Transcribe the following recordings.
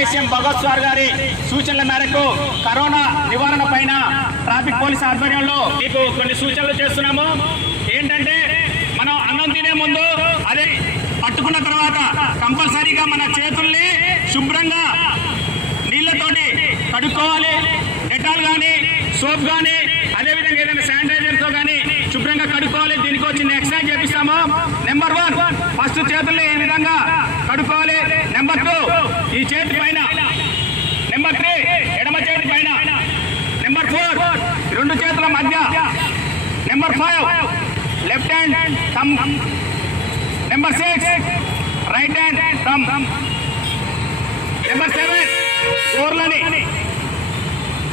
ISM Bhagat sir గారి సూచనల మేరకు కరోనా నివారణ పైన ట్రాఫిక్ పోలీస్ ఆధ్వర్యంలో మీకు కొన్ని సూచనలు చేస్తున్నాము. ఏంటంటే మనం అన్నం తినే ముందు అదే పట్టుకున్న తర్వాత కంపల్సరీగా మన చేతుల్ని శుభ్రంగా నీళ్లతోటి కడుక్కోవాలి. డెటాల్ కానీ సోప్ కానీ అదేవిధంగా ఏదైనా శానిటైజర్తో కానీ శుభ్రంగా కడుక్కోవాలి. దీనికి వచ్చిన ఎక్సర్సైజ్ చేపిస్తాము. నెంబర్ 1 ఫస్ట్ చేతుల్ని ఈ విధంగా కడుక్కోవాలి. నెంబర్ 2 ఈ చేతి పైన. నెంబర్ 3 ఎడమ చేతి పైన. నెంబర్ 4 రెండు చేతుల మధ్య. Number 5 left hand thumb. Number 6 right hand thumb. Number 7 గోర్లని.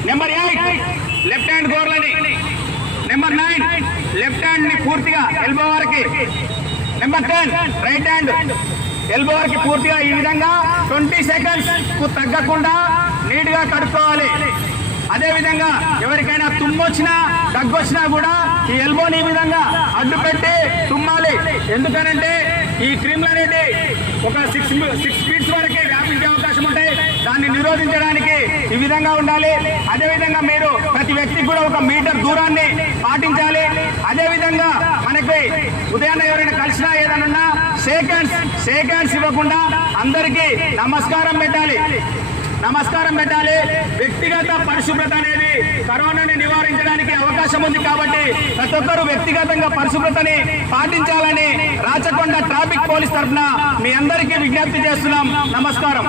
నెంబర్ 8 లెఫ్ట్ హ్యాండ్ గోర్లని. నెంబర్ 9 లెఫ్ట్ హ్యాండ్ ని పూర్తిగా ఎల్బో వరకు. నెంబర్ 10 రైట్ హ్యాండ్ ఎల్బో వరకు పూర్తిగా ఈ విధంగా 20 సెకండ్స్ కు తగ్గకుండా నీట్ గా కడుక్కోవాలి. అదే విధంగా ఎవరికైనా తుమ్మొచ్చినా దగ్గొచ్చినా కూడా ఈ ఎల్బోని ఈ విధంగా అడ్డు పెట్టి తుమ్మాలి. ఎందుకనంటే ఈ క్రిములు అనేది ఒక 6 ఫీట్స్ వరకే వ్యాపించే అవకాశం ఉంటాయి. దాన్ని నిరోధించడానికి ఈ విధంగా ఉండాలి. అదేవిధంగా మీరు ప్రతి వ్యక్తికి కూడా 1 మీటర్ దూరాన్ని పాటించాలి. అదేవిధంగా మనకి ఉదయాన్నే ఎవరైనా కలిసినా ఏదన్నా షేక్ హ్యాండ్స్ ఇవ్వకుండా అందరికీ నమస్కారం పెట్టాలి. వ్యక్తిగత పరిశుభ్రత అనేది కరోనాని నివారించడానికి అవకాశం ఉంది కాబట్టి ప్రతి ఒక్కరూ వ్యక్తిగతంగా పరిశుభ్రతని పాటించాలని రాచకొండ ట్రాఫిక్ పోలీస్ తరఫున మీ అందరికీ విజ్ఞప్తి చేస్తున్నాం. నమస్కారం.